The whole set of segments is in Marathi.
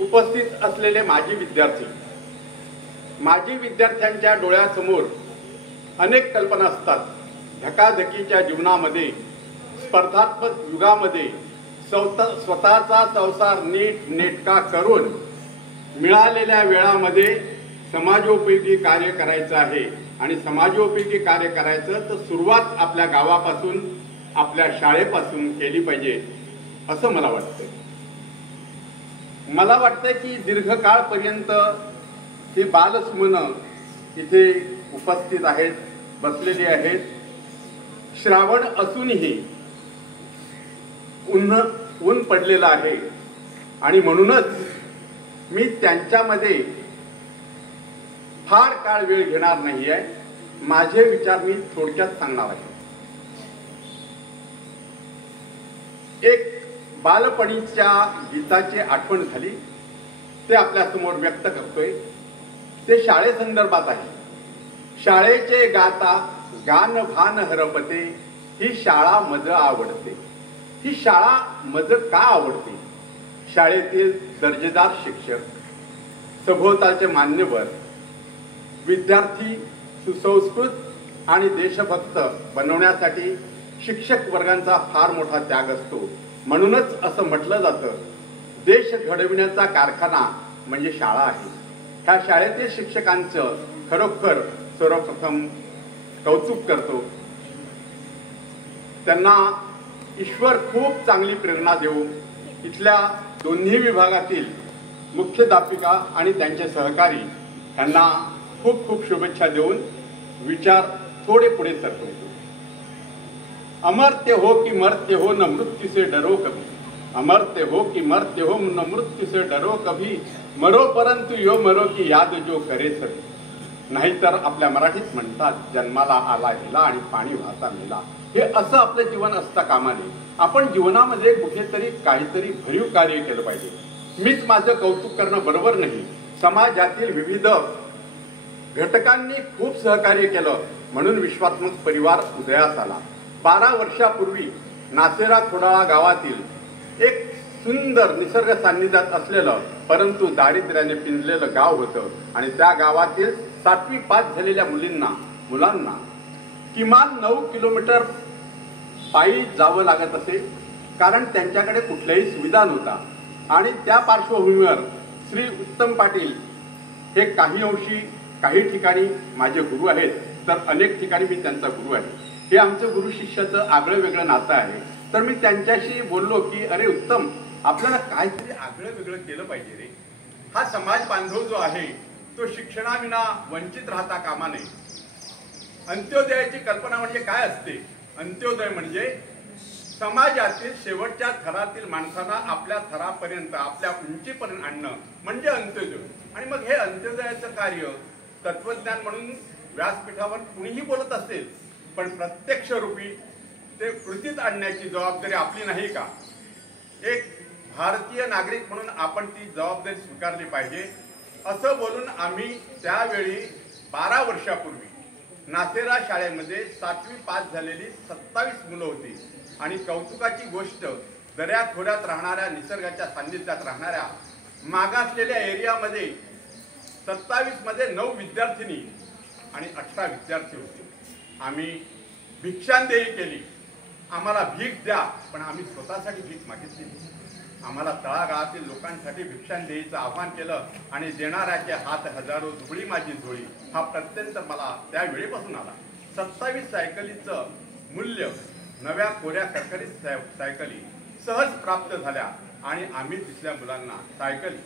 उपस्थित असलेले माजी विद्यार्थ्यांच्या डोळ्यासमोर अनेक कल्पना असतात। धकाधकीच्या जीवनामध्ये, स्पर्धात्मक युगामध्ये स्वतःचा संसार नीट नेटका करून मिळालेल्या वेळामध्ये समाजोपयोगी कार्य करायचं आहे। आणि समाजोपयोगी कार्य करायचं तर सुरुवात आपल्या गावापासून, आपल्या शाळेपासून केली पाहिजे असं मला वाटतं। मला वाटतं की दीर्घकाळपर्यंत ही बालसुमनं इथे उपस्थित आहेत, बसलेली आहेत। श्रावण असूनही ऊन पडलेलं आहे आणि म्हणूनच मी त्यांच्यामध्ये फार काळ वेळ घेणार नाहीये। माझे विचार मी थोडक्यात सांगणार आहे। एक बालपणीच्या गीताची आठवण झाली, ते आपल्या समोर व्यक्त करतोय। ते शाळेसंदर्भात आहे। शाळेचे गाता गान भान हरपते, ही शाळा मज आवडते। ही शाळा मज का आवडते? शाळेतील दर्जेदार शिक्षक, सभोवतालचे मान्यवर, विद्यार्थी सुसंस्कृत आणि देशभक्त बनवण्यासाठी शिक्षक वर्गांचा फार मोठा त्याग असतो। म्हणूनच असं म्हटलं जातं, देश घडविण्याचा कारखाना म्हणजे शाळा आहे। ह्या शाळेतील शिक्षकांचं खरोखर सर्वप्रथम कौतुक करतो। त्यांना ईश्वर खूप चांगली प्रेरणा देऊ। इथल्या दोन्ही विभागातील मुख्याध्यापिका आणि त्यांचे सहकारी यांना खूप खूप शुभेच्छा देऊन विचार थोडे पुढे सरकवतो। अमर्त्य हो कि मर्त्य हो, न मृत्यु से डरो कभी। अमर्त्य हो कि मर्त्य हो, न मृत्यु से डरो कभी। मरो परंतु यो मरो की याद जो करे सभी। नाहीतर आपल्या मराठीत म्हणतात, जन्माला आला हिला आणि पाणी वाहता मेला। हे असं आपलं जीवन असता कामा नये। आपण जीवनामध्ये कुठेतरी काहीतरी भरीव कार्य केलं पाहिजे। मीच माझं कौतुक करणं बरोबर नाही। समाजातील विविध घटकांनी खूप सहकार्य केलं, म्हणून विश्वात्मक परिवार उदयास आला। 12 वर्षापूर्वी नासेरा खोडाळा गावातील एक सुंदर निसर्ग सान्निध्यात असलेलं परंतु दारिद्र्याने पिंजलेलं गाव होतं। आणि त्या गावातील 7वी पास झालेल्या मुलांना किमान 9 किलोमीटर पायी जावं लागत असे, कारण त्यांच्याकडे कुठल्याही सुविधा नव्हता। आणि त्या पार्श्वभूमीवर श्री उत्तम पाटील हे काही ठिकाणी माझे गुरु आहेत, तर अनेक ठिकाणी मी त्यांचा गुरु आहे। हे आमचं गुरु शिष्याचं आगळं वेगळं नातं आहे। तर मी त्यांच्याशी बोललो की अरे उत्तम, आपल्याला काहीतरी आगळं वेगळं केलं पाहिजे रे। हा समाज बांधव जो आहे तो शिक्षणाविना वंचित राहता कामा नये। अंत्योदयाची कल्पना म्हणजे काय असते? अंत्योदय म्हणजे समाजातील शेवटच्या थरातील माणसांना आपल्या थरापर्यंत, आपल्या उंचीपर्यंत आणणं म्हणजे अंत्योदय। आणि मग हे अंत्योदयाचं कार्य तत्वज्ञान म्हणून व्यासपीठावर कुणीही बोलत असेल, पण प्रत्यक्ष रूपी ते कृतीत आणण्याची जबाबदारी आपली नाही का? एक भारतीय नागरिक म्हणून आपण ती जबाबदारी स्वीकारली पाहिजे असं बोलून आम्ही त्यावेळी 12 वर्षापूर्वी नासेरा शाळेमध्ये 7वी पास झालेली 27 मुलं होती। आणि कौतुकाची गोष्ट, दऱ्याखोऱ्यात राहणाऱ्या, निसर्गाच्या सान्निध्यात राहणाऱ्या मागासलेल्या एरियामध्ये 27 मध्ये 9 विद्यार्थिनी आणि 18 विद्यार्थी होते। आम्ही भिक्षांदेही केली। आम्हाला भीक द्या, पण आम्ही स्वतःसाठी भीक मागितली। आम्हाला तळागाळातील लोकांसाठी भिक्षांदेहीचं आव्हान केलं आणि देणाऱ्याचे हात हजारो, दुबळी माझी झोळी हा प्रत्यंत मला त्यावेळेपासून आला। 27 सायकलीचं मूल्य नव्या कोऱ्या करकरीत सायकली सहज प्राप्त झाल्या आणि आम्ही तिथल्या मुलांना सायकली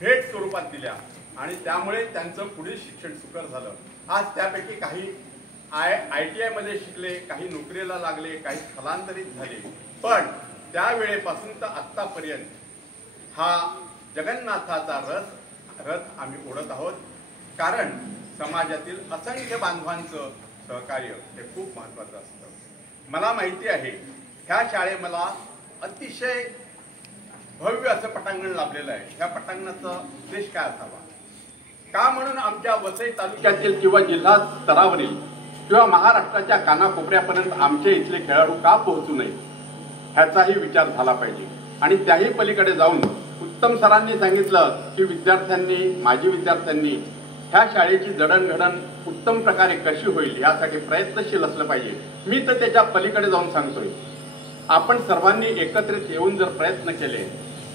भेट स्वरूपात दिल्या आणि त्यामुळे त्यांचं पुढील शिक्षण सुकर झालं। आज त्यापैकी काही ITI मध्ये शिकले, काही नोकरीला लागले, काही स्थलांतरित झाले। पण त्यावेळेपासून तर आत्तापर्यंत हा जगन्नाथाचा रथ आम्ही ओढत आहोत, कारण समाजातील असंख्य बांधवांचं सहकार्य हे खूप महत्वाचं असतं। मला माहिती आहे, ह्या शाळेला अतिशय भव्य असं पटांगण लाभलेलं आहे। ह्या पटांगणाचा उद्देश काय असावा? का म्हणून आमच्या वसई तालुक्यातील किंवा जिल्हा स्तरावरील किंवा महाराष्ट्राच्या कानाकोपऱ्यापर्यंत आमचे इथले खेळाडू का पोहोचू नये ह्याचाही विचार झाला पाहिजे। आणि त्याही पलीकडे जाऊन उत्तम सरांनी सांगितलं की माजी विद्यार्थ्यांनी ह्या शाळेची जडणघडण उत्तम प्रकारे कशी होईल यासाठी प्रयत्नशील असलं पाहिजे. मी तर त्याच्या पलीकडे जाऊन सांगतोय, आपण सर्वांनी एकत्रित येऊन जर प्रयत्न केले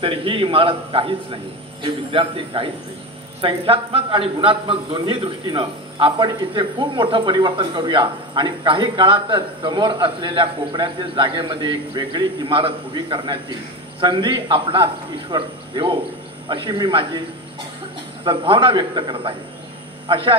तर ही इमारत काहीच नाही, हे विद्यार्थी काहीच नाही. संख्यात्मक आणि गुणात्मक दोन्ही दृष्टीनं आपण इथे खूप मोठं परिवर्तन करूया आणि काही काळातच समोर असलेल्या कोपऱ्यातील जागेमध्ये एक वेगळी इमारत उभी करण्याची संधी आपणास ईश्वर देवो, अशी मी माझी सद्भावना व्यक्त करत आहे. अशा